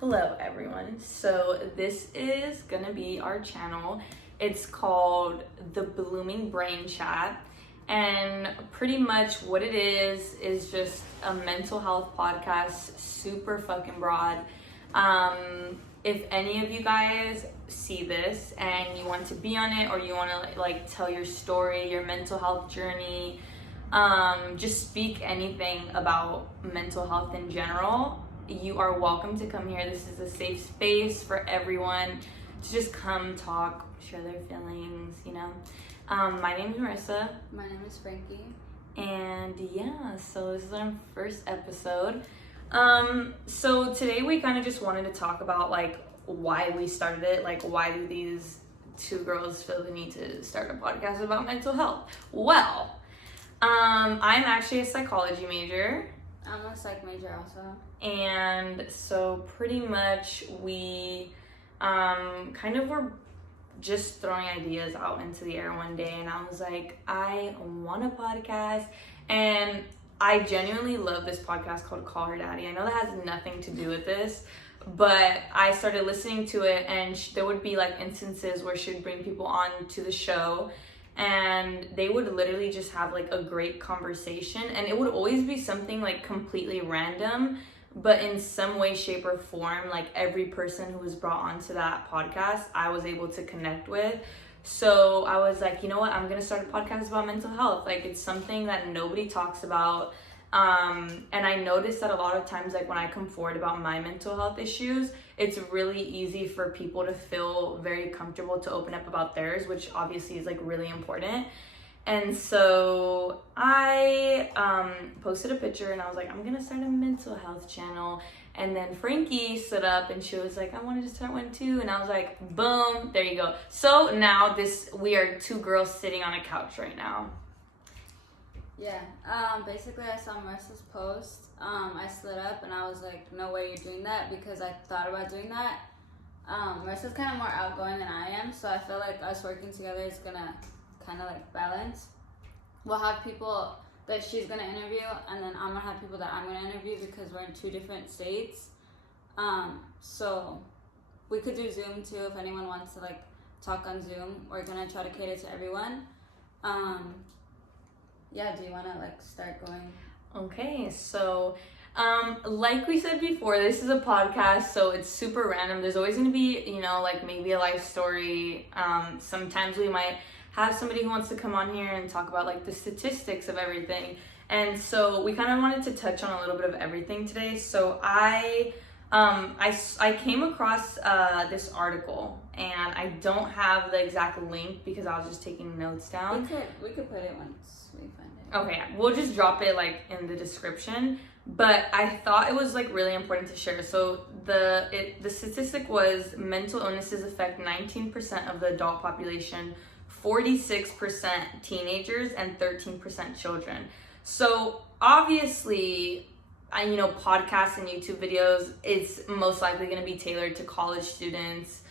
Hello everyone. So this is gonna be our channel. It's called The Blooming Brain Chat. And pretty much what it is just a mental health podcast, super fucking broad. If any of you guys see this and you want to be on it, or you want to like tell your story, your mental health journey, just speak anything about mental health in general, you are welcome to come here. This is a safe space for everyone to just come talk, share their feelings, you know. My name is Marissa. My name is Frankie. And yeah, so this is our first episode. So today we kind of just wanted to talk about like why we started it, like why do these two girls feel the need to start a podcast about mental health? Well, I'm actually a psychology major. I'm a psych major also. And so pretty much we kind of were just throwing ideas out into the air one day, and I was like, I want a podcast. And I genuinely love this podcast called Call Her Daddy. I know that has nothing to do with this, but I started listening to it, and there would be like instances where she'd bring people on to the show, and they would literally just have like a great conversation, and it would always be something like completely random, but in some way, shape, or form, like every person who was brought onto that podcast, I was able to connect with. So I was like, you know what, I'm gonna start a podcast about mental health. Like, it's something that nobody talks about. And I noticed that a lot of times, like when I come forward about my mental health issues, it's really easy for people to feel very comfortable to open up about theirs, which obviously is like really important. And so I posted a picture, and I was like, I'm gonna start a mental health channel. And then Frankie stood up and she was like, I wanted to start one too. And I was like, boom, there you go. So now we are two girls sitting on a couch right now. Yeah, basically I saw Marissa's post. I slid up and I was like, no way you're doing that, because I thought about doing that. Marissa's kind of more outgoing than I am, so I feel like us working together is gonna kind of like balance. We'll have people that she's gonna interview, and then I'm gonna have people that I'm gonna interview, because we're in two different states. So we could do Zoom too if anyone wants to like talk on Zoom. We're gonna try to cater to everyone. Yeah, do you want to like start going? Okay, so like we said before, this is a podcast, so it's super random. There's always going to be, you know, like maybe a life story. Sometimes we might have somebody who wants to come on here and talk about like the statistics of everything. And so we kind of wanted to touch on a little bit of everything today. So I came across this article, and I don't have the exact link because I was just taking notes down. We could put it once we find it. Okay, we'll just drop it like in the description. But I thought it was like really important to share. So the statistic was mental illnesses affect 19% of the adult population, 46% teenagers, and 13% children. So obviously, you know, podcasts and YouTube videos, it's most likely going to be tailored to college students,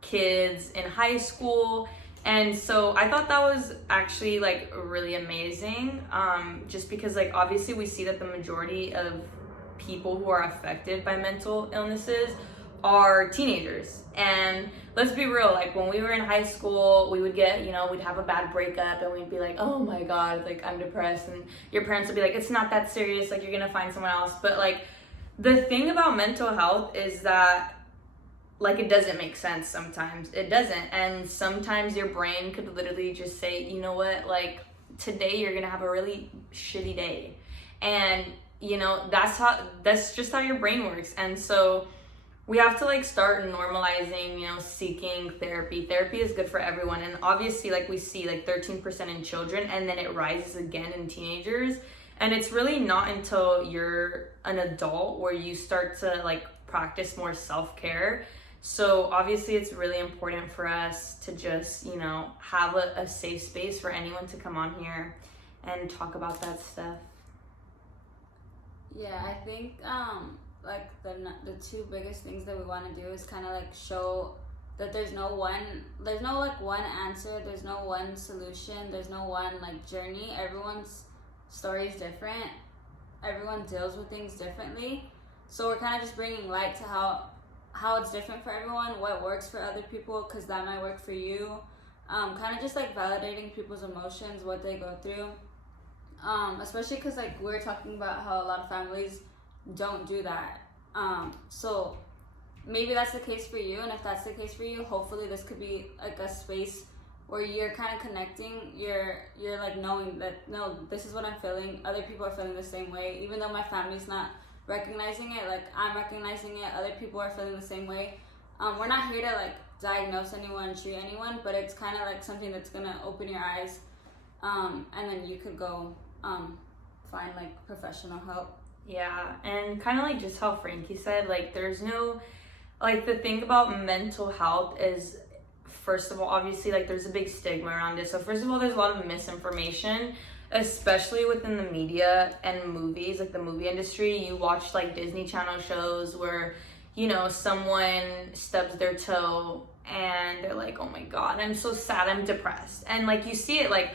kids in high school. And so I thought that was actually like really amazing, just because like obviously we see that the majority of people who are affected by mental illnesses are teenagers. And let's be real, like when we were in high school, we would get, you know, we'd have a bad breakup and we'd be like, oh my God, like I'm depressed. And your parents would be like, it's not that serious, like you're gonna find someone else. But like the thing about mental health is that like it doesn't make sense sometimes. It doesn't. And sometimes your brain could literally just say, you know what, like today you're gonna have a really shitty day. And you know, that's just how your brain works. And so we have to like start normalizing, you know, seeking therapy. Therapy is good for everyone. And obviously like we see like 13% in children, and then it rises again in teenagers. And it's really not until you're an adult where you start to like practice more self-care. So obviously it's really important for us to just, you know, have a safe space for anyone to come on here and talk about that stuff. Yeah, I think like the two biggest things that we want to do is kind of like show that there's no one answer, there's no one solution, there's no one like journey. Everyone's story is different. Everyone deals with things differently. So we're kind of just bringing light to how it's different for everyone, what works for other people, because that might work for you. Kind of just like validating people's emotions, what they go through. Especially because like we're talking about how a lot of families don't do that. So maybe that's the case for you, and if that's the case for you, hopefully this could be like a space where you're kind of connecting. You're like knowing that no, this is what I'm feeling. Other people are feeling the same way, even though my family's not recognizing it. Like I'm recognizing it. Other people are feeling the same way. We're not here to like diagnose anyone, treat anyone, but it's kind of like something that's gonna open your eyes, and then you could go find like professional help. Yeah, and kind of like just how Frankie said, like there's no, like the thing about mental health is, first of all, obviously like there's a big stigma around it. So first of all, there's a lot of misinformation, especially within the media and movies, like the movie industry. You watch like Disney Channel shows where, you know, someone stubs their toe and they're like, oh my god, I'm so sad, I'm depressed. And like you see it like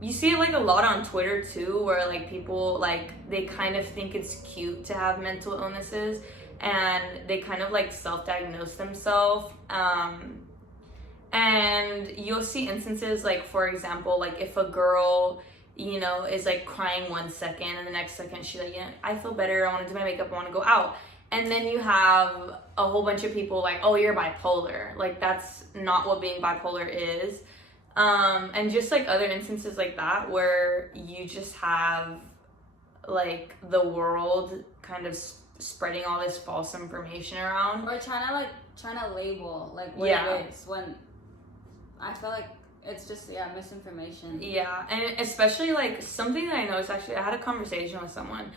you see it like a lot on Twitter too, where like people like they kind of think it's cute to have mental illnesses and they kind of like self-diagnose themselves. And you'll see instances like, for example, like if a girl, you know, is like crying 1 second and the next second she's like, yeah, I feel better, I want to do my makeup, I want to go out. And then you have a whole bunch of people like, oh, you're bipolar. Like that's not what being bipolar is. And just like other instances like that where you just have like the world kind of spreading all this false information around. Or trying to label like what it is, when I feel like it's just misinformation. Yeah, and especially like something that I noticed, actually I had a conversation with someone.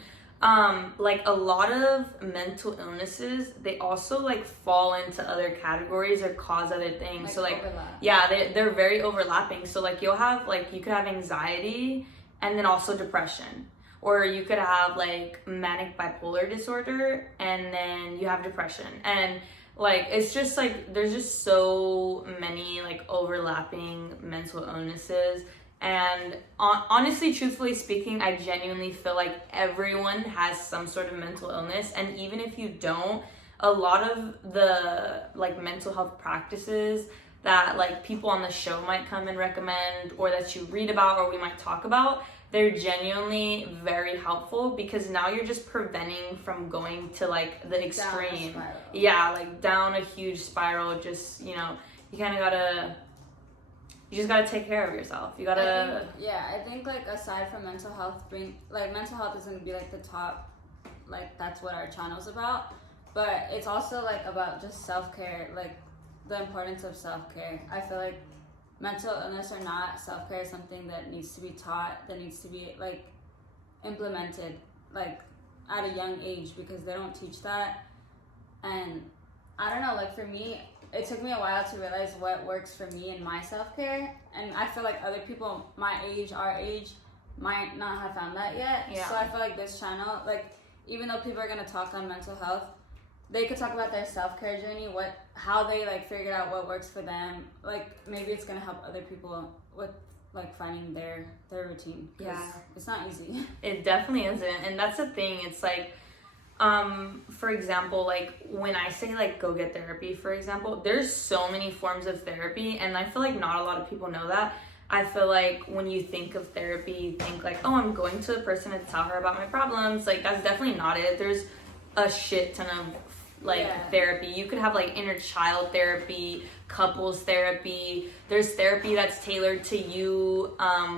Like a lot of mental illnesses, they also like fall into other categories or cause other things. Like so like overlap. yeah, they're very overlapping. So like you'll have like, you could have anxiety and then also depression, or you could have like manic bipolar disorder and then you have depression. And like it's just like there's just so many like overlapping mental illnesses. And honestly, truthfully speaking, I genuinely feel like everyone has some sort of mental illness. And even if you don't, a lot of the like mental health practices that like people on the show might come and recommend, or that you read about, or we might talk about, they're genuinely very helpful, because now you're just preventing from going to like the extreme. Yeah, like down a huge spiral. Just, you know, you kind of you just gotta take care of yourself. You gotta. I think like aside from mental health, mental health is gonna be like the top, like that's what our channel's about. But it's also like about just self-care, like the importance of self-care. I feel like mental illness or not, self-care is something that needs to be taught, that needs to be like implemented like at a young age, because they don't teach that. And I don't know, like for me, it took me a while to realize what works for me in my self-care, and I feel like other people my age, our age, might not have found that yet. Yeah. So I feel like this channel, like even though people are gonna talk on mental health, they could talk about their self-care journey, how they like figured out what works for them. Like maybe it's gonna help other people with like finding their routine. Yeah, it's not easy. It definitely isn't, and that's the thing. It's like, for example, like when I say like go get therapy, for example, there's so many forms of therapy, and I feel like not a lot of people know that. I feel like when you think of therapy, you think like, oh, I'm going to a person to tell her about my problems. Like that's definitely not it. There's a shit ton of therapy. You could have like inner child therapy, couples therapy. There's therapy that's tailored to you,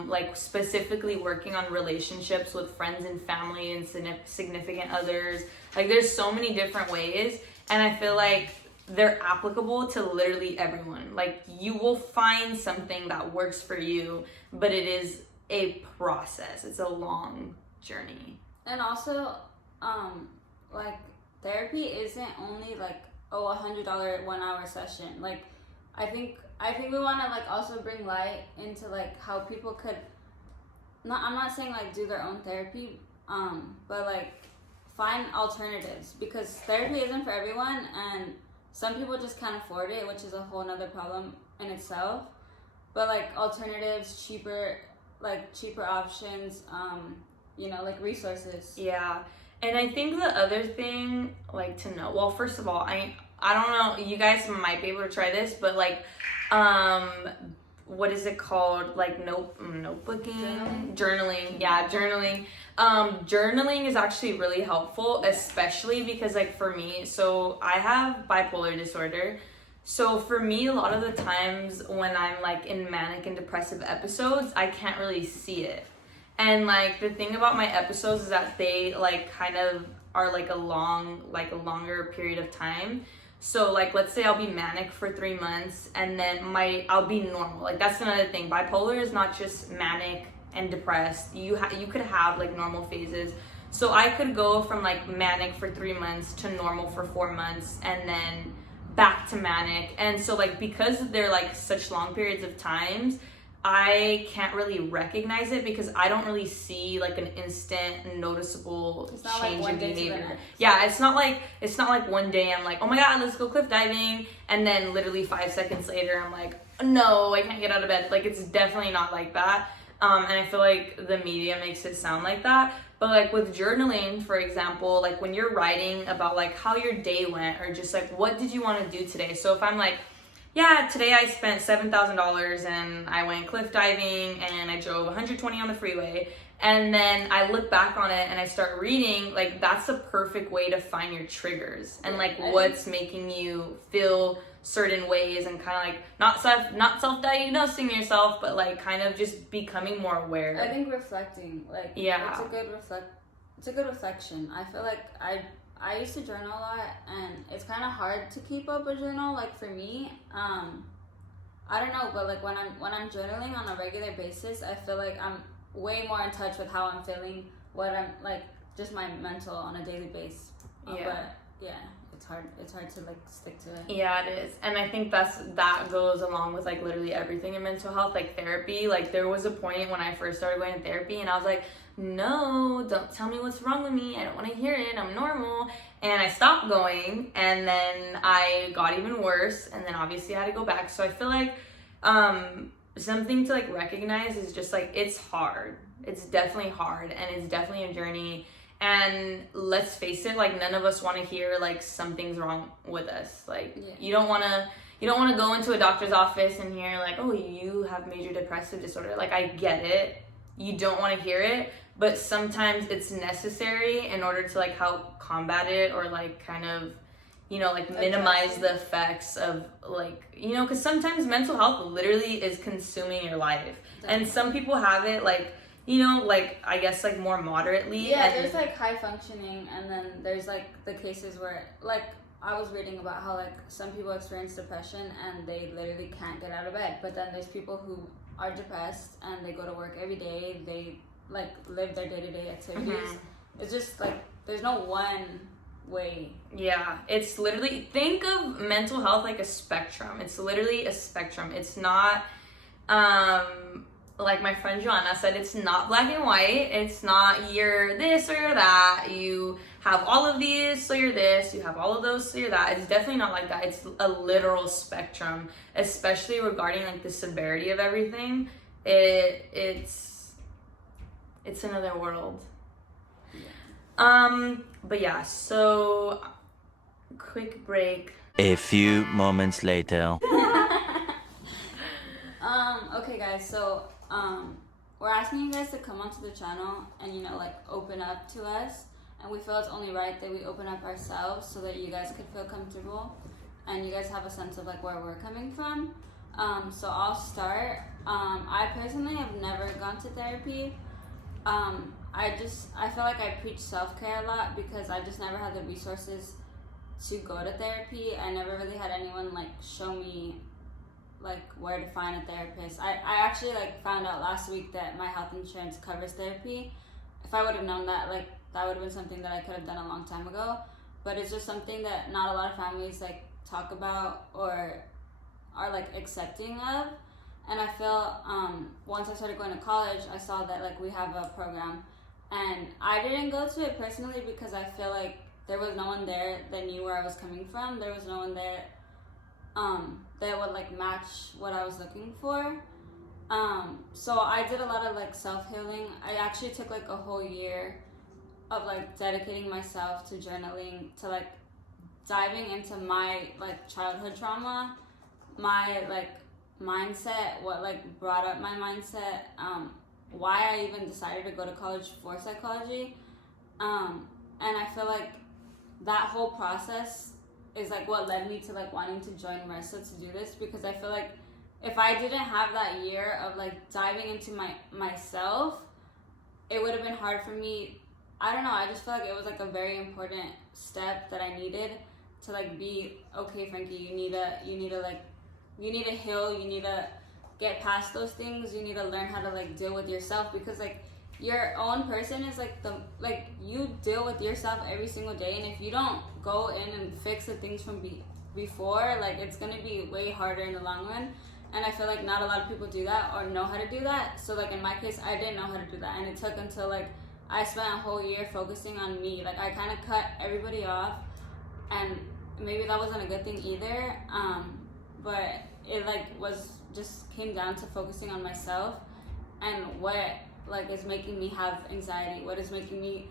like specifically working on relationships with friends and family and significant others. Like there's so many different ways, and I feel like they're applicable to literally everyone. Like you will find something that works for you, but it is a process. It's a long journey. And also, like therapy isn't only like $100 1 hour session. Like I think we want to like also bring light into like how people could I'm not saying like do their own therapy, but like find alternatives, because therapy isn't for everyone, and some people just can't afford it, which is a whole nother problem in itself. But like alternatives, cheaper options, you know, like resources. Yeah. And I think the other thing, like, to know, well, first of all, I don't know, you guys might be able to try this, but like, what is it called? Like notebooking, journaling. Yeah, journaling. Journaling is actually really helpful, especially because like for me, so I have bipolar disorder. So for me, a lot of the times when I'm like in manic and depressive episodes, I can't really see it. And like the thing about my episodes is that they like kind of are like a longer period of time. So like let's say I'll be manic for 3 months and then I'll be normal. Like that's another thing. Bipolar is not just manic and depressed. You could have like normal phases. So I could go from like manic for 3 months to normal for 4 months and then back to manic. And so like because they're like such long periods of times, I can't really recognize it because I don't really see like an instant noticeable change in behavior. Yeah, it's not like one day I'm like, oh my god, let's go cliff diving, and then literally 5 seconds later I'm like, no, I can't get out of bed. Like it's definitely not like that. And I feel like the media makes it sound like that. But like with journaling, for example, like when you're writing about like how your day went or just like what did you want to do today. So if I'm like, yeah, today I spent $7,000 and I went cliff diving and I drove 120 on the freeway. And then I look back on it and I start reading, like that's a perfect way to find your triggers and like what's making you feel certain ways and kind of like not self-diagnosing yourself, but like kind of just becoming more aware. I think reflecting, like it's a good reflection. I feel like I used to journal a lot, and it's kind of hard to keep up a journal. Like for me, I don't know, but like when I'm journaling on a regular basis, I feel like I'm way more in touch with how I'm feeling, what I'm like, just my mental on a daily basis. But yeah, it's hard to like stick to it. Yeah, it is. And I think that goes along with like literally everything in mental health, like therapy. Like there was a point when I first started going to therapy and I was like, no, don't tell me what's wrong with me. I don't want to hear it. I'm normal. And I stopped going and then I got even worse. And then obviously I had to go back. So I feel like something to like recognize is just like, it's hard. It's definitely hard and it's definitely a journey. And let's face it, like none of us want to hear like something's wrong with us. Like you don't want to go into a doctor's office and hear like, oh, you have major depressive disorder. Like I get it. You don't want to hear it, but sometimes it's necessary in order to like help combat it or like kind of, you know, like minimize the effects of like, you know, because sometimes mental health literally is consuming your life. Definitely. And some people have it like, you know, like I guess like more moderately. Yeah, there's like high functioning, and then there's like the cases where like I was reading about how like some people experience depression and they literally can't get out of bed, but then there's people who are depressed and they go to work every day, they like live their day-to-day activities. Mm-hmm. It's just like there's no one way. Yeah, it's literally, think of mental health like a spectrum. It's literally a spectrum. It's not like my friend Joanna said, it's not black and white. It's not you're this or you're that. You have all of these, so you're this. You have all of those, so you're that. It's definitely not like that. It's a literal spectrum, especially regarding like the severity of everything. It's another world. Yeah. But yeah, so quick break. A few moments later. Okay guys, so we're asking you guys to come onto the channel and, you know, like open up to us, and we feel it's only right that we open up ourselves so that you guys could feel comfortable and you guys have a sense of like where we're coming from. So I'll start. I personally have never gone to therapy. I feel like I preach self-care a lot because I just never had the resources to go to therapy. I never really had anyone like show me like where to find a therapist. I actually like found out last week that my health insurance covers therapy. If I would have known that, like that would have been something that I could have done a long time ago. But it's just something that not a lot of families like talk about or are like accepting of. And I feel once I started going to college, I saw that like we have a program, and I didn't go to it personally because I feel like there was no one there that knew where I was coming from. There was no one there that would like match what I was looking for. So I did a lot of like self-healing. I actually took like a whole year of like dedicating myself to journaling, to like diving into my like childhood trauma, my like mindset, what like brought up my mindset, why I even decided to go to college for psychology, and I feel like that whole process is like what led me to like wanting to join Marissa to do this, because I feel like if I didn't have that year of like diving into myself, it would have been hard for me. I don't know, I just feel like it was like a very important step that I needed to like be okay, Frankie, you need to heal, you need to get past those things, you need to learn how to like deal with yourself, because like your own person is like you deal with yourself every single day, and if you don't go in and fix the things from before, like it's gonna be way harder in the long run. And I feel like not a lot of people do that or know how to do that. So like in my case, I didn't know how to do that, and it took until like I spent a whole year focusing on me. Like I kind of cut everybody off, and maybe that wasn't a good thing either, but it like just came down to focusing on myself and what like is making me have anxiety, what is making me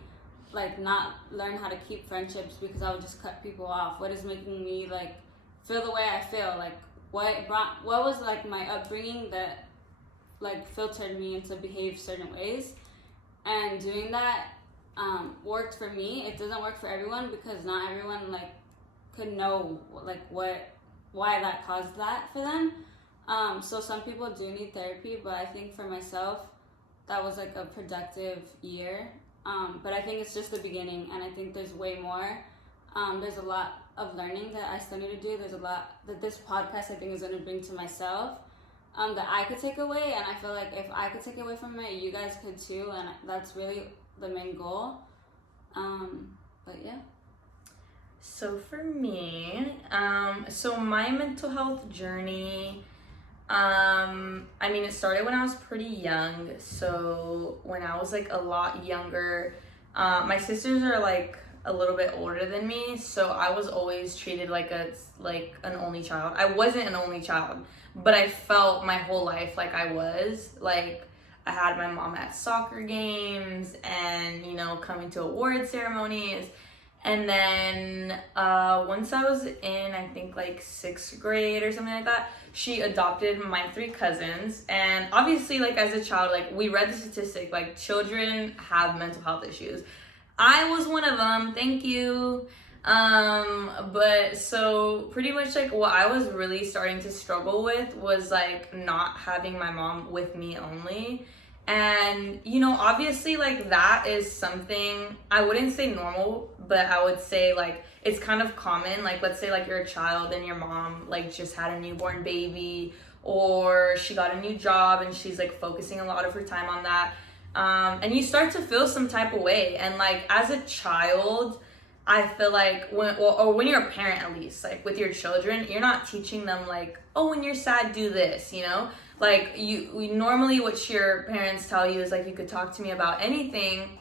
like not learn how to keep friendships because I would just cut people off, what is making me like feel the way I feel, like what was like my upbringing that like filtered me into behave certain ways. And doing that worked for me. It doesn't work for everyone, because not everyone like could know like why that caused that for them. So some people do need therapy, but I think for myself that was like a productive year. But I think it's just the beginning, and I think there's way more. There's a lot of learning that I still need to do. There's a lot that this podcast I think is going to bring to myself, that I could take away, and I feel like if I could take away from it, you guys could too, and that's really the main goal. But yeah. So for me, so my mental health journey, I mean, it started when I was pretty young. So when I was like a lot younger, my sisters are like a little bit older than me, so I was always treated like an only child. I wasn't an only child, but I felt my whole life like I was. Like I had my mom at soccer games and, you know, coming to award ceremonies. And then once I was in, I think like 6th grade or something like that, she adopted my 3 cousins. And obviously, like as a child, like we read the statistic, like children have mental health issues. I was one of them, thank you. But so pretty much like what I was really starting to struggle with was like not having my mom with me only. And, you know, obviously like that is something, I wouldn't say normal, but I would say like it's kind of common. Like let's say like you're a child and your mom like just had a newborn baby, or she got a new job and she's like focusing a lot of her time on that. And you start to feel some type of way. And like as a child, I feel like when you're a parent, at least like with your children, you're not teaching them like, oh, when you're sad, do this, you know? Like we normally, what your parents tell you is like, you could talk to me about anything,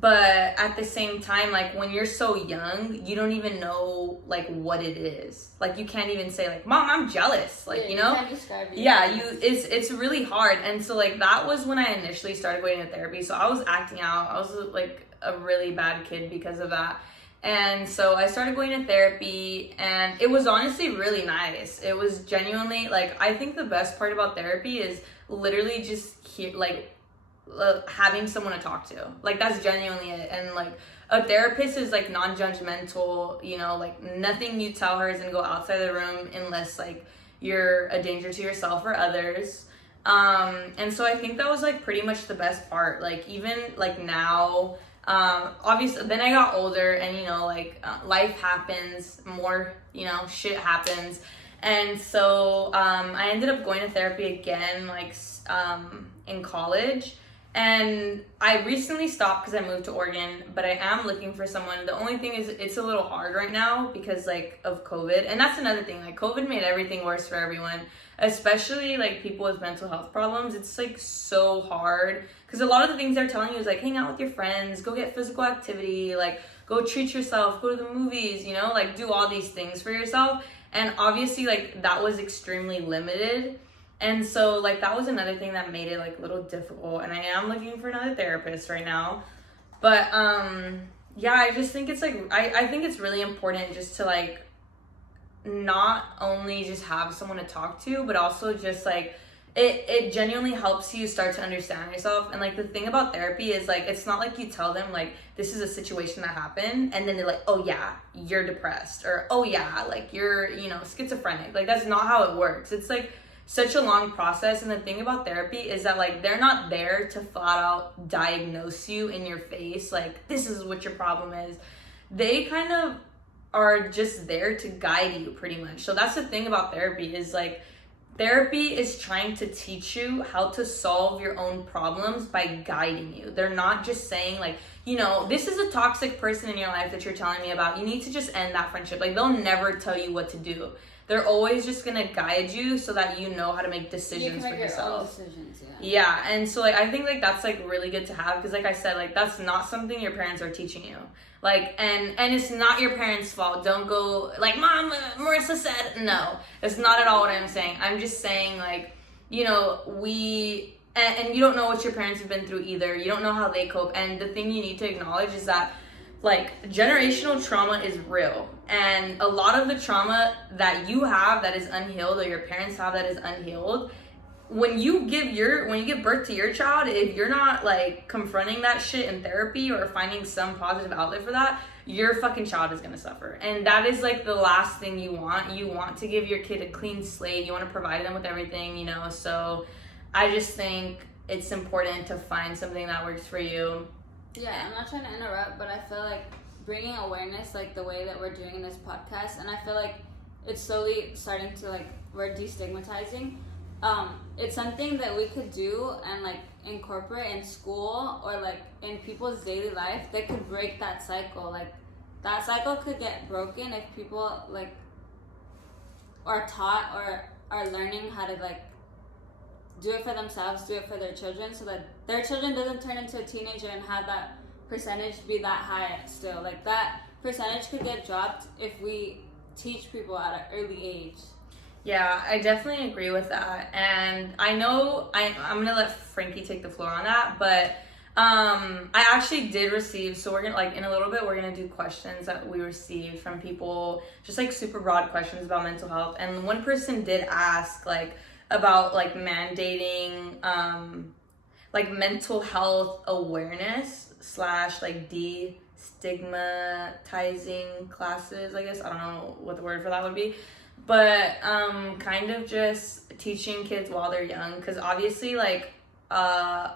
but at the same time, like when you're so young, you don't even know like what it is. Like you can't even say like, Mom, I'm jealous. Like, you know? You can't describe it. Yeah, it's really hard. And so like that was when I initially started going to therapy. So I was acting out. I was like a really bad kid because of that. And so I started going to therapy, and it was honestly really nice. It was genuinely like, I think the best part about therapy is literally just having someone to talk to. Like that's genuinely it. And like a therapist is like non-judgmental, you know, like nothing you tell her is gonna go outside the room unless like you're a danger to yourself or others. And so I think that was like pretty much the best part. Like even like now, obviously then I got older, and you know like life happens, more, you know, shit happens, and so I ended up going to therapy again like in college. And I recently stopped because I moved to Oregon, but I am looking for someone. The only thing is it's a little hard right now because like of COVID. And that's another thing, like COVID made everything worse for everyone, especially like people with mental health problems. It's like so hard because a lot of the things they're telling you is like hang out with your friends, go get physical activity, like go treat yourself, go to the movies, you know, like do all these things for yourself. And obviously like that was extremely limited. And so like that was another thing that made it like a little difficult. And I am looking for another therapist right now. But yeah, I just think it's like I think it's really important just to like not only just have someone to talk to, but also just like it genuinely helps you start to understand yourself. And like the thing about therapy is like it's not like you tell them like this is a situation that happened and then they're like, oh yeah, you're depressed, or oh yeah, like you're, you know, schizophrenic. Like that's not how it works. It's like such a long process. And the thing about therapy is that like they're not there to flat out diagnose you in your face like this is what your problem is. They kind of are just there to guide you pretty much. So that's the thing about therapy is like therapy is trying to teach you how to solve your own problems by guiding you. They're not just saying like, you know, this is a toxic person in your life that you're telling me about. You need to just end that friendship. Like they'll never tell you what to do. They're always just gonna guide you so that you know how to make decisions for yourself. Your own decisions, yeah, and so like I think like that's like really good to have because like I said, like that's not something your parents are teaching you. Like and it's not your parents' fault. Don't go like Mom, Marissa said no. That's not at all what I'm saying. I'm just saying like, you know, and you don't know what your parents have been through either. You don't know how they cope. And the thing you need to acknowledge is that like generational trauma is real, and a lot of the trauma that you have that is unhealed or your parents have that is unhealed, when you give birth to your child, if you're not like confronting that shit in therapy or finding some positive outlet for that, your fucking child is gonna suffer. And that is like the last thing you want. You want to give your kid a clean slate. You want to provide them with everything, you know. So I just think it's important to find something that works for you. Yeah, I'm not trying to interrupt, but I feel like bringing awareness, like the way that we're doing in this podcast, and I feel like it's slowly starting to like, we're destigmatizing. It's something that we could do and like incorporate in school or like in people's daily life that could break that cycle. Like that cycle could get broken if people like are taught or are learning how to like do it for themselves, do it for their children, so that their children doesn't turn into a teenager and have that percentage be that high still. Like that percentage could get dropped if we teach people at an early age. Yeah, I definitely agree with that. And I know I'm gonna let Frankie take the floor on that, but I actually did receive, so we're gonna like in a little bit we're gonna do questions that we received from people, just like super broad questions about mental health. And one person did ask like about like mandating like mental health awareness / like destigmatizing classes, I guess. I don't know what the word for that would be. But kind of just teaching kids while they're young, because obviously like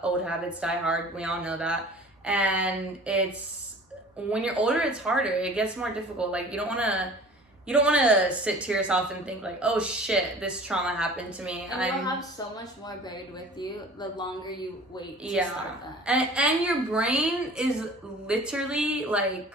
old habits die hard, we all know that. And it's when you're older it's harder, it gets more difficult. Like you don't want to sit to yourself and think like, oh shit, this trauma happened to me. And you'll have so much more buried with you the longer you wait to start that. And your brain is literally like,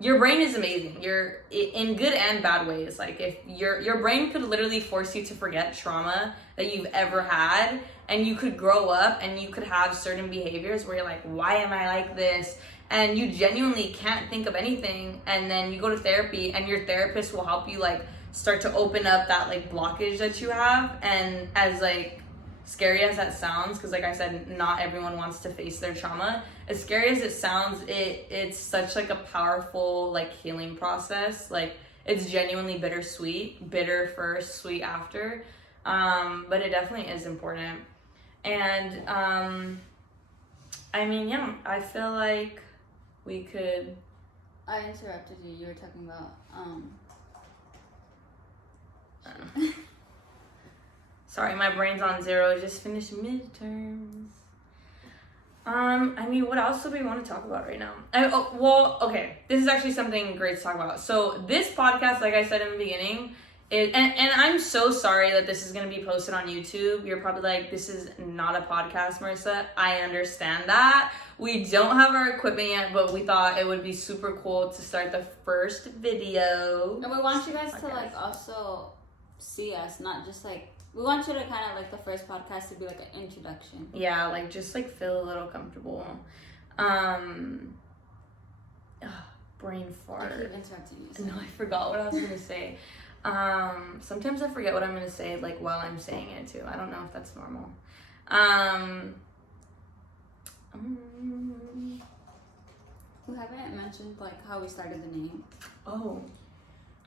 your brain is amazing. You're in good and bad ways. Like if your brain could literally force you to forget trauma that you've ever had, and you could grow up and you could have certain behaviors where you're like, why am I like this? And you genuinely can't think of anything, and then you go to therapy and your therapist will help you like start to open up that like blockage that you have. And as like scary as that sounds, because like I said, not everyone wants to face their trauma, as scary as it sounds, it's such like a powerful like healing process. Like it's genuinely bittersweet, bitter first, sweet after, but it definitely is important. And I mean, yeah, I feel like we could. I interrupted you. You were talking about Sorry, my brain's on zero. I just finished midterms. I mean, what else do we want to talk about right now? Okay, this is actually something great to talk about. So this podcast, like I said in the beginning, and I'm so sorry that this is going to be posted on YouTube. You're probably like, this is not a podcast, Marissa. I understand that. We don't have our equipment yet, but we thought it would be super cool to start the first video. And we want you guys to like also see us, not just like, we want you to kind of like the first podcast to be like an introduction. Yeah, like just like feel a little comfortable. Brain fart. I keep interrupting you. So. No, I forgot what I was gonna say. Sometimes I forget what I'm gonna say like while I'm saying it too. I don't know if that's normal. We haven't mentioned like how we started the name. Oh.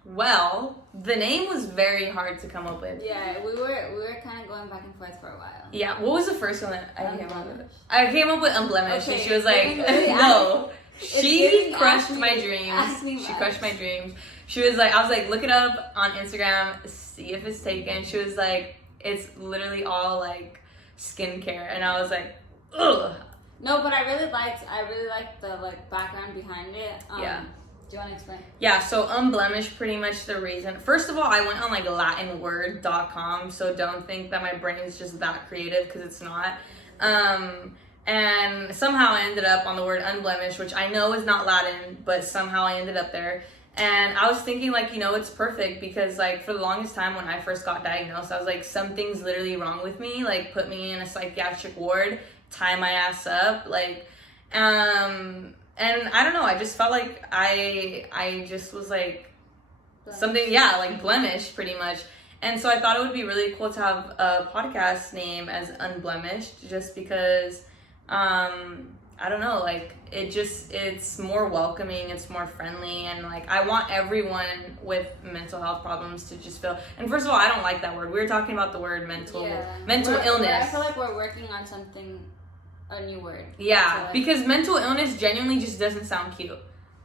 Well, the name was very hard to come up with. Yeah, we were kind of going back and forth for a while. Yeah, what was the first one that I came up with? Unblemished. I came up with Unblemished, and Okay, she was like, really no. She giving crushed Ashley- my dreams. Ashley She vibes. crushed my dreams. She was like, I was like, look it up on Instagram, see if it's taken. She was like, it's literally all like skincare, and I was like, ugh. No, but I really liked the like background behind it. Yeah. Do you want to explain? Yeah, so Unblemished, pretty much the reason. First of all, I went on like latinword.com, so don't think that my brain is just that creative, because it's not. And somehow I ended up on the word unblemished, which I know is not Latin, but somehow I ended up there. And I was thinking, like, you know, it's perfect, because like for the longest time when I first got diagnosed, I was like, something's literally wrong with me, like put me in a psychiatric ward, tie my ass up, like, and I don't know, I just felt like I just was like something, yeah, like blemished pretty much. And so I thought it would be really cool to have a podcast name as Unblemished, just because I don't know, like it's more welcoming, it's more friendly, and like I want everyone with mental health problems to just feel. And first of all, I don't like that word. We were talking about the word mental illness. I feel like we're working on something, a new word. Yeah, So, like, because mental illness genuinely just doesn't sound cute.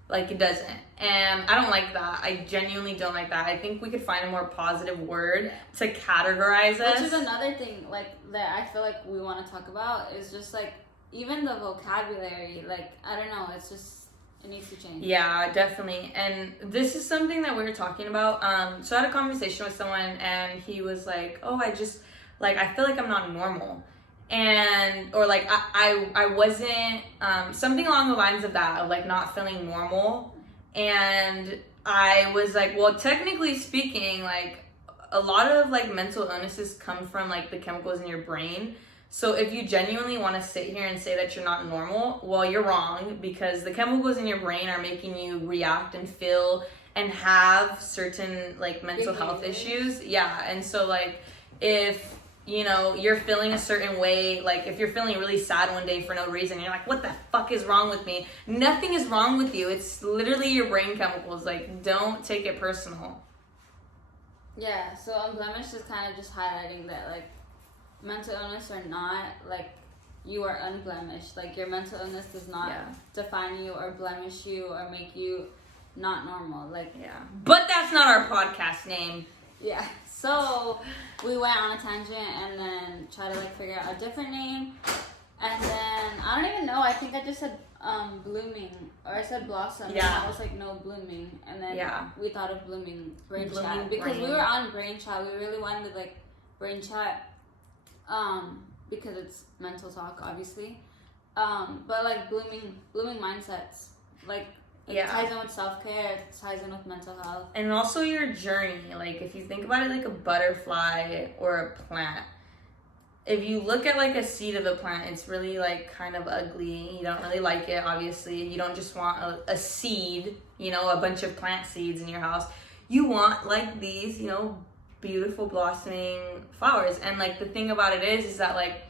Like, it doesn't. And I don't like that. I genuinely don't like that. I think we could find a more positive word to categorize us. which is another thing, like, that I feel like we want to talk about is just like even the vocabulary. Like, I don't know, it's just, it needs to change. Yeah, definitely. And this is something that we were talking about. So I had a conversation with someone, and he was like, oh, I just, like, I feel like I'm not normal. And, or like, I wasn't, something along the lines of that, of like not feeling normal. And I was like, well, technically speaking, like, a lot of like mental illnesses come from like the chemicals in your brain. So if you genuinely want to sit here and say that you're not normal, well, you're wrong, because the chemicals in your brain are making you react and feel and have certain like mental health issues. Yeah. And so like if, you know, you're feeling a certain way, like if you're feeling really sad one day for no reason, you're like, what the fuck is wrong with me? Nothing is wrong with you. It's literally your brain chemicals. Like, don't take it personal. Yeah, so Unblemished is kind of just highlighting that, like, mental illness or not, like, you are unblemished. Like, your mental illness does not define you or blemish you or make you not normal. Like, yeah. But that's not our podcast name. yeah. So we went on a tangent and then tried to like figure out a different name. And then I don't even know. I think I just said blooming, or I said blossom. Yeah. And I was like, no, blooming. And then we thought of blooming brain Blooming chat because brain. we were on brain chat. We really wanted like brain chat, because it's mental talk, obviously. But like blooming mindsets, like. It ties in with self-care, it ties in with mental health. And also your journey. Like, if you think about it like a butterfly or a plant, if you look at like a seed of a plant, it's really like kind of ugly. You don't really like it, obviously. You don't just want a seed, you know, a bunch of plant seeds in your house. You want like these, you know, beautiful blossoming flowers. And like the thing about it is that like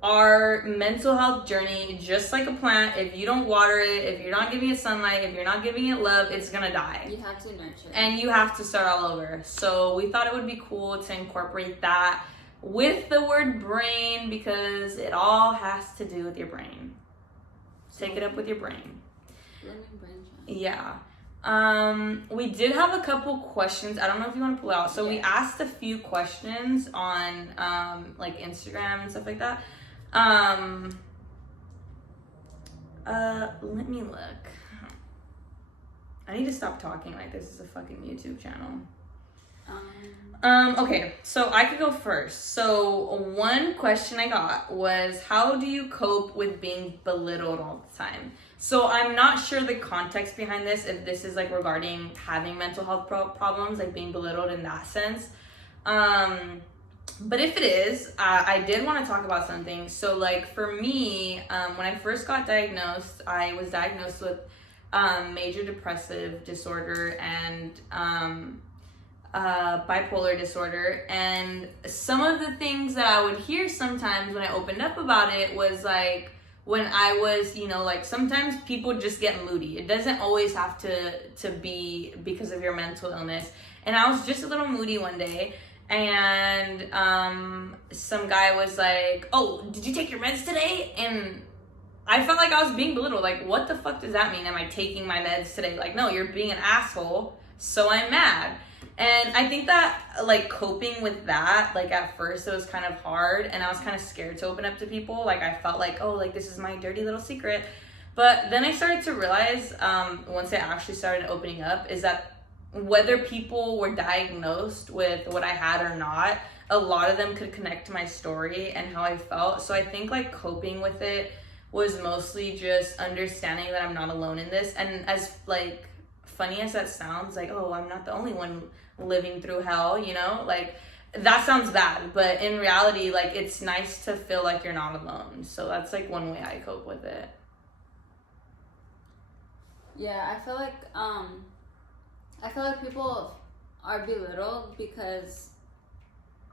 our mental health journey, just like a plant, if you don't water it, if you're not giving it sunlight, if you're not giving it love, it's gonna die. You have to nurture it. And you have to start all over. So we thought it would be cool to incorporate that with the word brain, because it all has to do with your brain. Take it up with your brain. Blooming brain chat. Yeah. We did have a couple questions. I don't know if you want to pull it out. So we asked a few questions on like Instagram and stuff like that. Let me look. I need to stop talking like this is a fucking YouTube channel. Okay, so I could go first. So one question I got was, how do you cope with being belittled all the time? So I'm not sure the context behind this, if this is like regarding having mental health problems, like being belittled in that sense. But if it is, I did want to talk about something. So like for me, when I first got diagnosed, I was diagnosed with major depressive disorder and bipolar disorder. And some of the things that I would hear sometimes when I opened up about it was like, when I was, you know, like sometimes people just get moody. It doesn't always have to be because of your mental illness. And I was just a little moody one day, and some guy was like, "Oh, did you take your meds today?" And I felt like I was being belittled. Like, what the fuck does that mean? Am I taking my meds today? Like, no, you're being an asshole, so I'm mad. And I think that, like, coping with that, like, at first it was kind of hard, and I was kind of scared to open up to people. Like, I felt like, oh, like, this is my dirty little secret. But then I started to realize, once I actually started opening up, is that whether people were diagnosed with what I had or not, a lot of them could connect to my story and how I felt. So I think, like, coping with it was mostly just understanding that I'm not alone in this. And as, like, funny as that sounds, like, oh, I'm not the only one living through hell, you know, like, that sounds bad, but in reality, like, it's nice to feel like you're not alone. So that's, like, one way I cope with it. Yeah, I feel like people are belittled because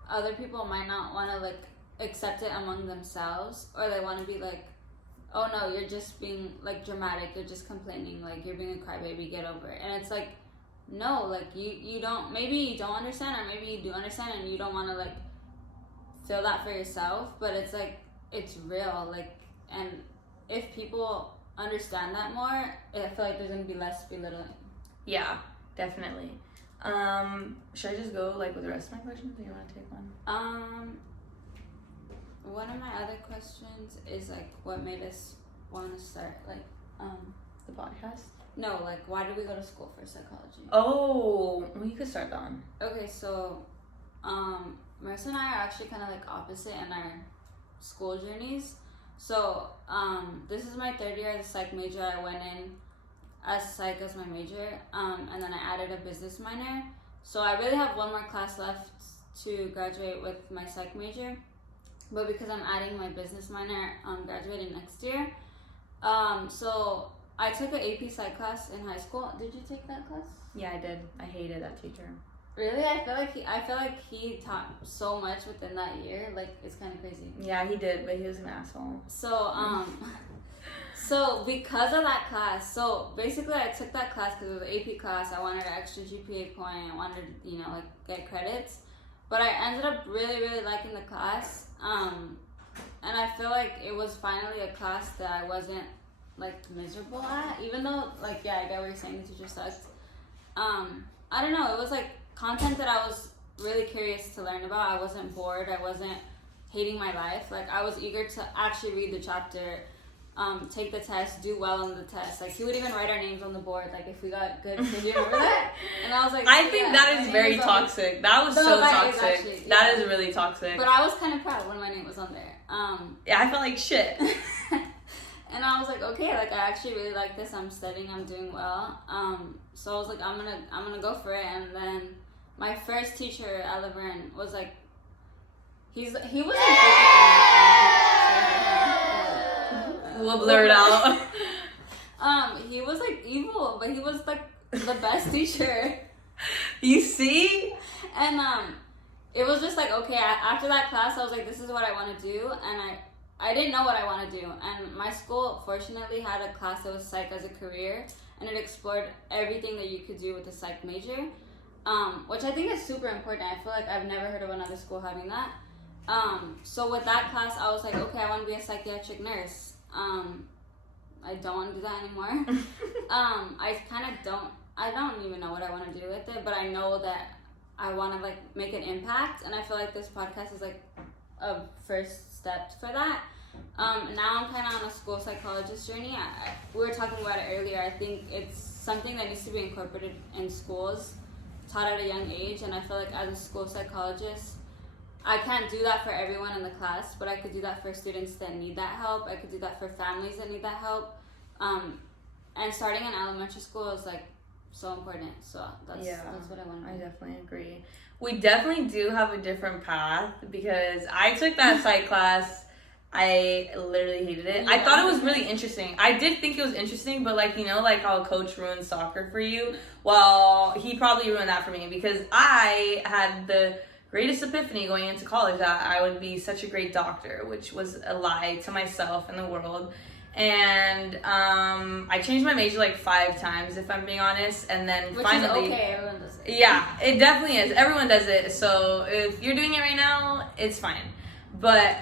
other people might not want to, like, accept it among themselves, or they want to be like, oh no, you're just being, like, dramatic, you're just complaining, like, you're being a crybaby, get over it. And it's like, no, like, you don't, maybe you don't understand, or maybe you do understand and you don't want to, like, feel that for yourself, but it's like, it's real, like, and if people understand that more, I feel like there's gonna be less belittling. Yeah, definitely. Should I just go, like, with the rest of my questions, or you want to take one? One of my other questions is, like, what made us want to start, like, The podcast? no, like, why did we go to school for psychology? Oh, well, you could start that one. Okay, so, Marissa and I are actually kind of, like, opposite in our school journeys. So, this is my third year as a psych major. I went in as psych as my major, and then I added a business minor. So I really have one more class left to graduate with my psych major. But because I'm adding my business minor, I'm graduating next year. So I took an AP Psych class in high school. Did you take that class? Yeah, I did. I hated that teacher. Really? I feel like he taught so much within that year. Like, it's kind of crazy. Yeah, he did, but he was an asshole. So, so because of that class, so basically I took that class because it was an AP class. I wanted an extra GPA point. I wanted to, you know, like, get credits. But I ended up really, really liking the class. And I feel like it was finally a class that I wasn't, like, miserable at. Even though, like, yeah, I get what you're saying, the teacher sucked. I don't know, it was, like, content that I was really curious to learn about. I wasn't bored. I wasn't hating my life. Like, I was eager to actually read the chapter, take the test, do well on the test. Like, he would even write our names on the board, like, if we got good. Did you remember that? And I was like, I think that is very toxic. That was so toxic. Actually, yeah. That is really toxic. But I was kind of proud when my name was on there. Yeah, I felt like shit. And I was like, okay, like, I actually really like this. I'm studying. I'm doing well. So I was like, I'm gonna go for it. And then my first teacher at Laverne was like, he wasn't We'll blur it out. He was, like, evil, but he was, like, the best teacher. You see? And it was just like, okay, after that class, I was like, this is what I want to do. And I didn't know what I want to do. And my school, fortunately, had a class that was psych as a career. And it explored everything that you could do with a psych major. Which I think is super important. I feel like I've never heard of another school having that. So with that class, I was like, okay, I want to be a psychiatric nurse. I don't want to do that anymore. I don't even know what I want to do with it, but I know that I want to, like, make an impact, and I feel like this podcast is, like, a first step for that. Now I'm kind of on a school psychologist journey. We were talking about it earlier. I think it's something that needs to be incorporated in schools, taught at a young age, and I feel like as a school psychologist, I can't do that for everyone in the class, but I could do that for students that need that help. I could do that for families that need that help. And starting in elementary school is, like, so important. So that's what I want to do. I definitely agree. We definitely do have a different path because I took that psych class. I literally hated it. I thought it was really interesting. I did think it was interesting, but, like, you know, like how a coach ruins soccer for you? Well, he probably ruined that for me because I had the greatest epiphany going into college that I would be such a great doctor, which was a lie to myself and the world. and I changed my major like 5 times, if I'm being honest, and then Which finally. is okay, everyone does it. Yeah, it definitely is. Everyone does it. So if you're doing it right now, it's fine. But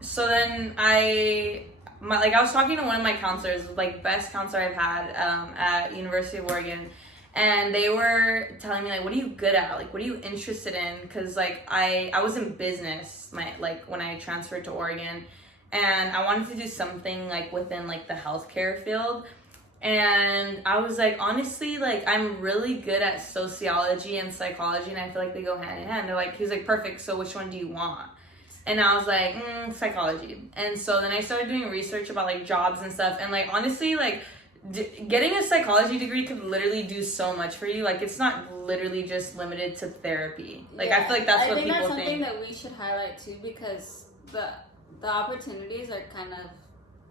so then I was talking to one of my counselors, like best counselor I've had at University of Oregon, and they were telling me like, what are you good at? Like, what are you interested in? Because like I was in business when I transferred to Oregon, and I wanted to do something like within like the healthcare field. And I was like, honestly, like I'm really good at sociology and psychology, and I feel like they go hand in hand. They're like, he was like, perfect. So which one do you want? And I was like, psychology. And so then I started doing research about like jobs and stuff. And like honestly, like getting a psychology degree could literally do so much for you. Like it's not literally just limited to therapy. Like I feel like that's what people think. I think that's something that we should highlight too, because the opportunities are kind of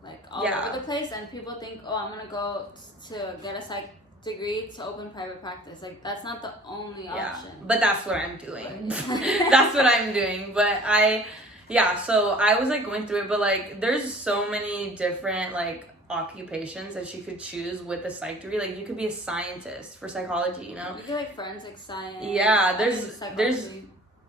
like all over the place, and people think, oh, I'm gonna go to get a psych degree to open private practice. Like that's not the only option. But that's what I'm doing. That's what I'm doing. But so I was like going through it, but like there's so many different like occupations that you could choose with a psych degree. Like you could be a scientist for psychology, you know? You could like forensic science. Yeah, there's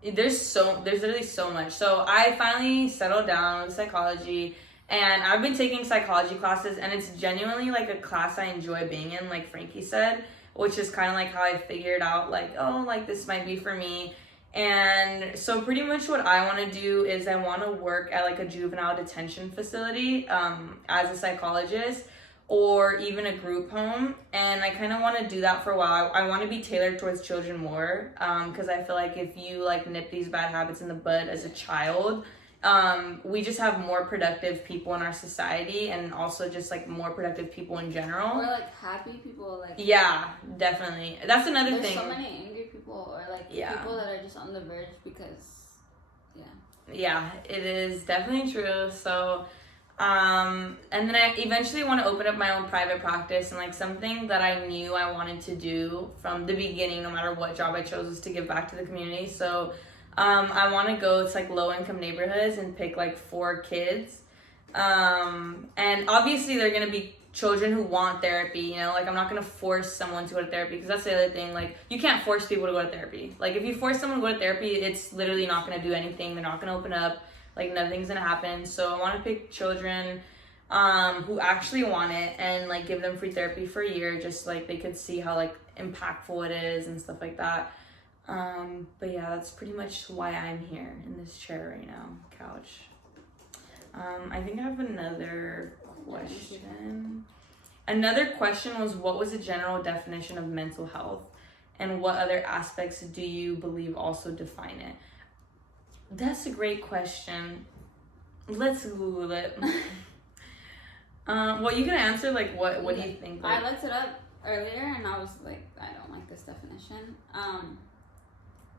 literally so much. So I finally settled down with psychology, and I've been taking psychology classes, and it's genuinely like a class I enjoy being in, like Frankie said, which is kind of like how I figured out like, oh, like this might be for me. And so pretty much what I want to do is I want to work at like a juvenile detention facility as a psychologist, or even a group home. And I kind of want to do that for a while. I want to be tailored towards children more, because I feel like if you like nip these bad habits in the bud as a child, we just have more productive people in our society, and also just like more productive people in general. Or like happy people, like yeah, definitely. That's another there's thing. so many angry people, or like people that are just on the verge because yeah, it is definitely true. So and then I eventually want to open up my own private practice, and like something that I knew I wanted to do from the beginning, no matter what job I chose, was to give back to the community. So I want to go to like low income neighborhoods and pick like 4 kids. And obviously they're going to be children who want therapy, you know, like I'm not going to force someone to go to therapy, because that's the other thing. Like you can't force people to go to therapy. Like if you force someone to go to therapy, it's literally not going to do anything. They're not going to open up, like nothing's going to happen. So I want to pick children who actually want it, and like give them free therapy for a year, just like they could see how like impactful it is and stuff like that. But yeah, that's pretty much why I'm here in this chair right now, couch. I think I have another question. Another question was, what was the general definition of mental health, and what other aspects do you believe also define it? That's a great question. Let's Google it. Well, you can answer like what do you think? Like, I looked it up earlier, and I was like, I don't like this definition.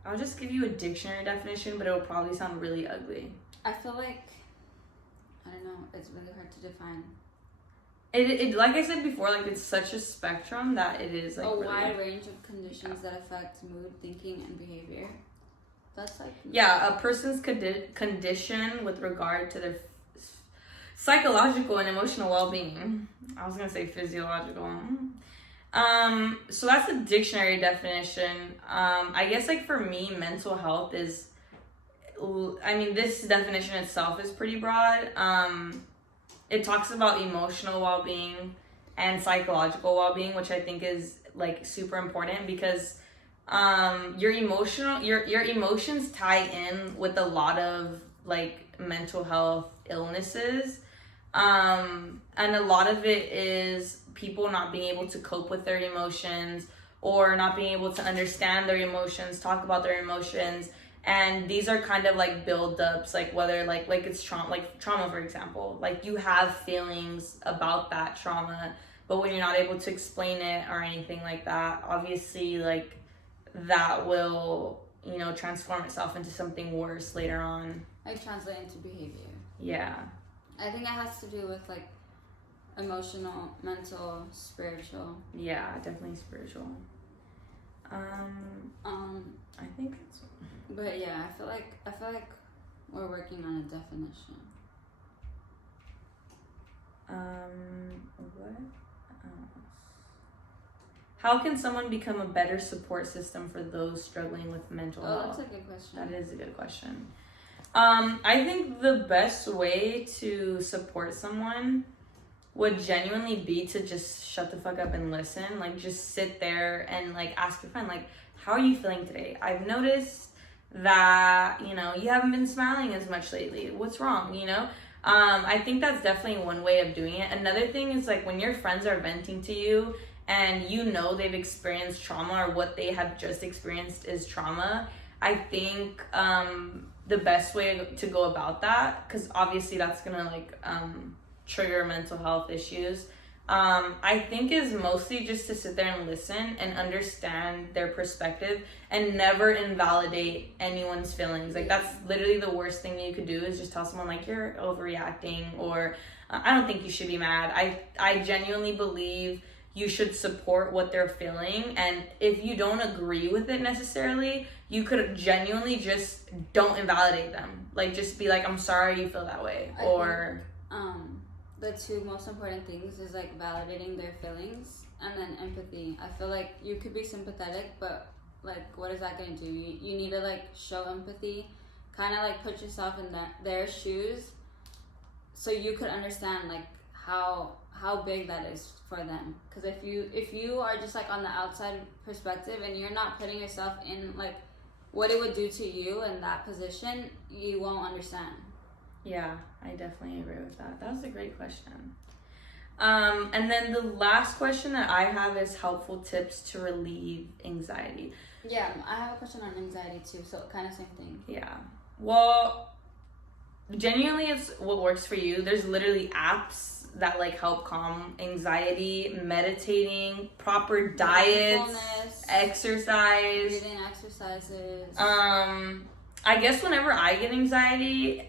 I'll just give you a dictionary definition, but it'll probably sound really ugly. I feel like, I don't know, it's really hard to define. It like I said before, like it's such a spectrum that it is like a really wide range of conditions that affect mood, thinking, and behavior. That's like a person's condition with regard to their psychological and emotional well-being. I was gonna say physiological. So that's a dictionary definition. I guess like for me, mental health is, I mean, this definition itself is pretty broad. It talks about emotional well-being and psychological well-being, which I think is like super important, because your emotions tie in with a lot of like mental health illnesses. And a lot of it is people not being able to cope with their emotions, or not being able to understand their emotions, talk about their emotions. And these are kind of like build-ups, like whether like it's trauma, for example. Like you have feelings about that trauma, but when you're not able to explain it or anything like that, obviously like that will, you know, transform itself into something worse later on. like translate into behavior. Yeah. I think it has to do with like emotional, mental, spiritual. Yeah, definitely spiritual. I think that's. But yeah, I feel like we're working on a definition. What else? How can someone become a better support system for those struggling with mental health? Oh, that's a good question. That is a good question. I think the best way to support someone would genuinely be to just shut the fuck up and listen. Like, just sit there and, like, ask your friend, like, how are you feeling today? I've noticed that, you know, you haven't been smiling as much lately. What's wrong, you know? I think that's definitely one way of doing it. Another thing is, like, when your friends are venting to you and you know they've experienced trauma or what they have just experienced is trauma, I think the best way to go about that, because obviously that's gonna, like, trigger mental health issues, I think is mostly just to sit there and listen and understand their perspective and never invalidate anyone's feelings. Like, that's literally the worst thing you could do, is just tell someone, like, you're overreacting, or I don't think you should be mad. I genuinely believe you should support what they're feeling, and if you don't agree with it necessarily, you could genuinely just don't invalidate them. Like, just be like, I'm sorry you feel that way. The two most important things is, like, validating their feelings and then empathy. I feel like you could be sympathetic, but, like, what is that going to do? You need to, like, show empathy, kind of, like, put yourself in their shoes so you could understand, like, how big that is for them. Because if you are just, like, on the outside perspective and you're not putting yourself in, like, what it would do to you in that position, you won't understand. Yeah, I definitely agree with that. That was a great question. And then the last question that I have is helpful tips to relieve anxiety. Yeah, I have a question on anxiety too, so kind of same thing. Yeah. Well, genuinely, it's what works for you. There's literally apps that, like, help calm anxiety, meditating, proper diets, exercise, breathing exercises. I guess whenever I get anxiety,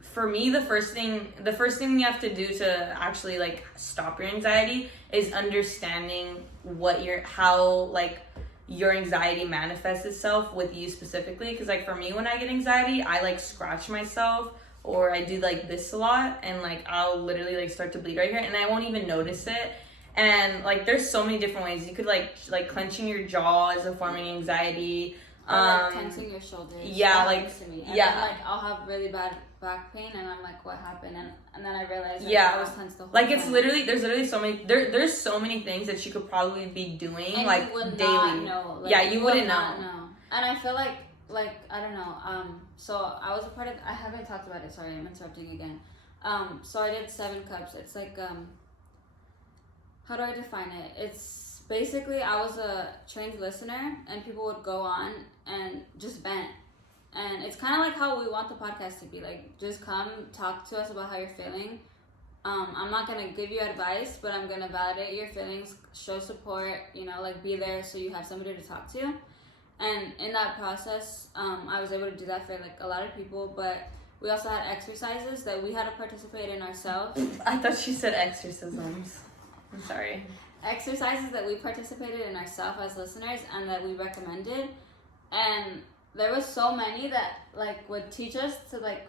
for me, the first thing you have to do to actually, like, stop your anxiety is understanding how your anxiety manifests itself with you specifically. Because, like, for me, when I get anxiety, I, like, scratch myself, or I do, like, this a lot, and, like, I'll literally, like, start to bleed right here, and I won't even notice it. And, like, there's so many different ways you could, like clenching your jaw is a form of anxiety. Or, like, tensing your shoulders. Yeah, that like, happens to me. And yeah. then, like, I'll have really bad back pain, and I'm like, what happened? And then I realize, like, yeah, I was tense the whole like, time. it's literally, there's literally so many, there's so many things that you could probably be doing, and like, you would daily. Not know. Like, yeah, you wouldn't not know. And I feel like, I don't know, so I was a part of, I haven't talked about it, sorry, I'm interrupting again. So I did 7 Cups. It's like, how do I define it? It's basically, I was a trained listener, and people would go on and just vent. And it's kind of like how we want the podcast to be. Like, just come talk to us about how you're feeling. I'm not going to give you advice, but I'm going to validate your feelings, show support, you know, like, be there so you have somebody to talk to. And in that process, I was able to do that for, like, a lot of people, but we also had exercises that we had to participate in ourselves. I thought she said exorcisms. I'm sorry. Exercises that we participated in ourselves as listeners and that we recommended. And there was so many that, like, would teach us to, like,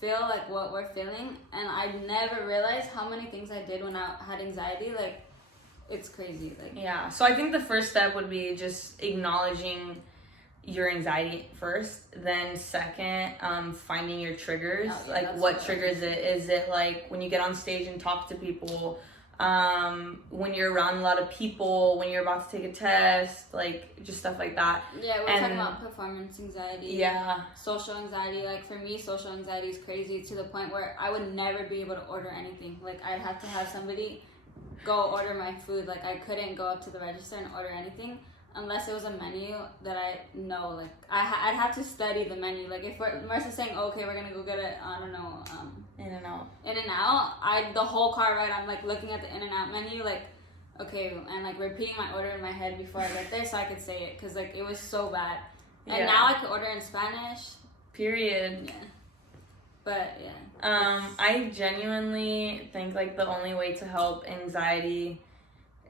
feel, like, what we're feeling. And I never realized how many things I did when I had anxiety. Like, it's crazy. Like, yeah, so I think the first step would be just acknowledging your anxiety first. Then second, finding your triggers. Oh, yeah, like, what triggers it? Is it, like, when you get on stage and talk to people? When you're around a lot of people, when you're about to take a test, like, just stuff like that. Yeah, we're talking about performance anxiety. Yeah. Social anxiety. Like, for me, social anxiety is crazy to the point where I would never be able to order anything. Like, I'd have to have somebody go order my food. Like, I couldn't go up to the register and order anything unless it was a menu that I know. Like, I'd have to study the menu. Like, if Marissa's saying, okay, we're gonna go get it, I don't know, In-N-Out, the whole car ride, I'm, like, looking at the In-N-Out menu, like, okay, and, like, repeating my order in my head before I get there so I could say it, because, like, it was so bad. And now I can order in Spanish. Period. Yeah. But, yeah. I genuinely think, like, the only way to help anxiety,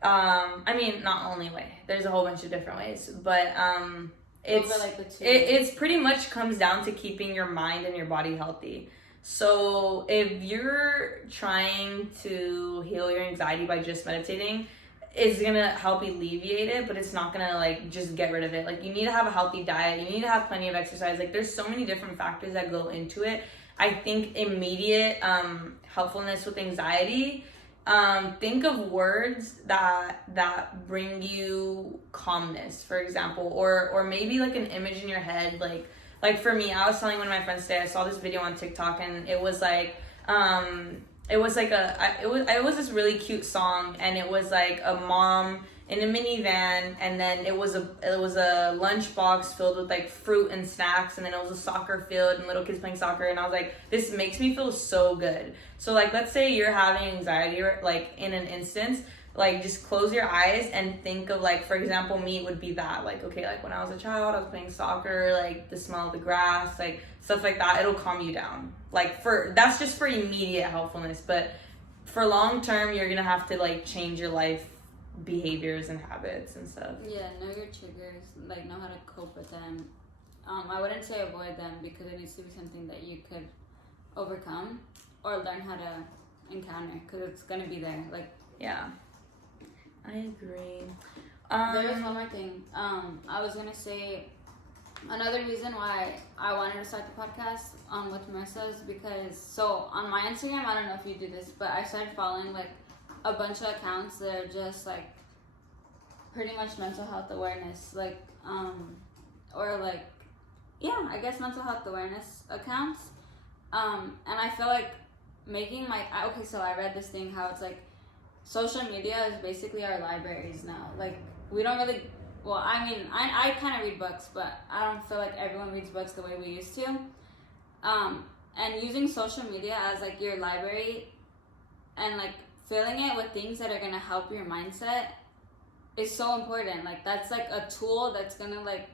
I mean, not only way, there's a whole bunch of different ways, but, it's pretty much comes down to keeping your mind and your body healthy. So if you're trying to heal your anxiety by just meditating, it's gonna help alleviate it, but it's not gonna like just get rid of it. Like, you need to have a healthy diet, you need to have plenty of exercise. Like, there's so many different factors that go into it. I think immediate helpfulness with anxiety, think of words that bring you calmness, for example, or maybe like an image in your head. Like for me, I was telling one of my friends today, I saw this video on TikTok, and it was like it was this really cute song, and it was like a mom in a minivan, and then it was a lunchbox filled with like fruit and snacks, and then it was a soccer field and little kids playing soccer, and I was like, this makes me feel so good. So like, let's say you're having anxiety, or like in an instance, like just close your eyes and think of, like, for example, me, it would be that, like, okay, like when I was a child, I was playing soccer, like the smell of the grass, like stuff like that. It'll calm you down. Like, that's just for immediate helpfulness, but for long term, you're gonna have to like change your life behaviors and habits and stuff. Yeah, know your triggers, like know how to cope with them. I wouldn't say avoid them, because it needs to be something that you could overcome or learn how to encounter, because it's gonna be there. Like, yeah, I agree. there was one more thing. I was gonna say another reason why I wanted to start the podcast with Marissa is because, so on my Instagram, I don't know if you do this, but I started following like a bunch of accounts that are just like pretty much mental health awareness, like or like, yeah, I guess mental health awareness accounts, and I feel like making okay, so I read this thing how it's like social media is basically our libraries now. Like, we don't really, well, I mean, I kind of read books, but I don't feel like everyone reads books the way we used to, and using social media as like your library and like filling it with things that are gonna help your mindset is so important. Like, that's like a tool that's gonna like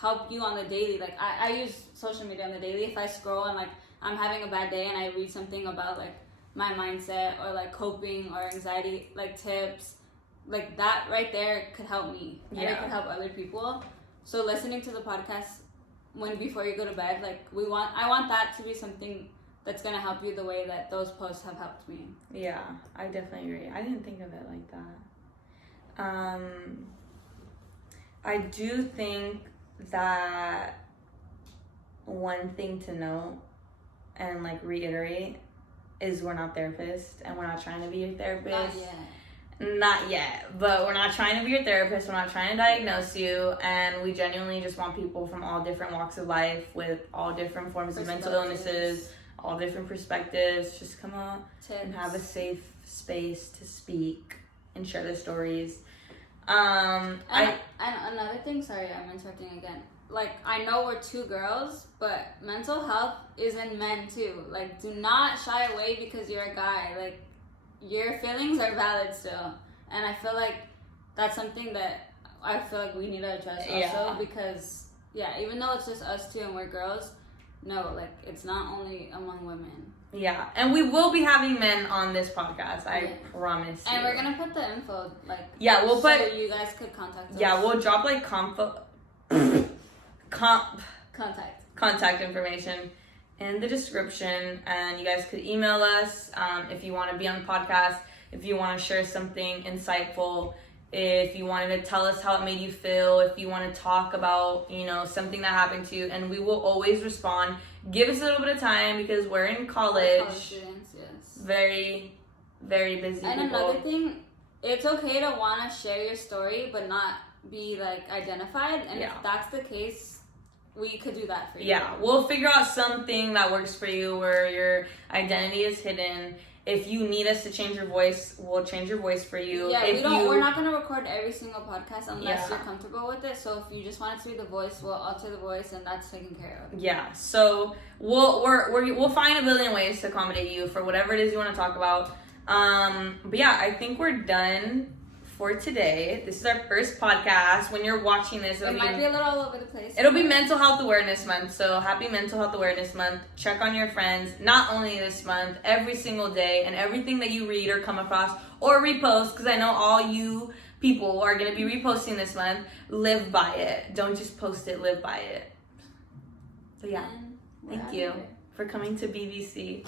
help you on the daily. Like, I use social media on the daily. If I scroll and like I'm having a bad day and I read something about like my mindset or like coping or anxiety like tips, like that right there could help me, and it could help other people. So listening to the podcast before you go to bed, like I want that to be something that's gonna help you the way that those posts have helped me. Yeah, I definitely agree. I didn't think of it like that. I do think that one thing to note and like reiterate is we're not therapists, and we're not trying to be your therapist. Not yet, but we're not trying to be your therapist. We're not trying to diagnose you, and we genuinely just want people from all different walks of life with all different forms of mental illnesses, all different perspectives, just come out and have a safe space to speak and share their stories. And another thing, sorry, I'm interrupting again. Like, I know we're two girls, but mental health is in men too. Like, do not shy away because you're a guy. Like, your feelings are valid still. And I feel like that's something that I feel like we need to address also, because, yeah, even though it's just us two and we're girls, no, like, it's not only among women. Yeah, and we will be having men on this podcast, I promise you. And we're gonna put the info, like, we'll so put, you guys could contact us. Yeah, we'll drop like contact information in the description, and you guys could email us if you want to be on the podcast, if you want to share something insightful, if you wanted to tell us how it made you feel, if you want to talk about, you know, something that happened to you, and we will always respond. Give us a little bit of time because we're in college. College students, yes. Very, very busy and people. Another thing, it's okay to want to share your story but not be like identified, and if that's the case, we could do that for you. Yeah, we'll figure out something that works for you where your identity is hidden. If you need us to change your voice, we'll change your voice for you. Yeah, we're not gonna record every single podcast unless you're comfortable with it. So if you just want it to be the voice, we'll alter the voice, and that's taken care of. Yeah, so we'll find a billion ways to accommodate you for whatever it is you want to talk about. But yeah, I think we're done for today. This is our first podcast. When you're watching this, it might be a little all over the place. It'll be Mental Health Awareness Month, so happy Mental Health Awareness Month. Check on your friends, not only this month, every single day, and everything that you read or come across or repost, because I know all you people are going to be reposting this month. Live by it. Don't just post it, live by it. So yeah, thank you for coming to BBC.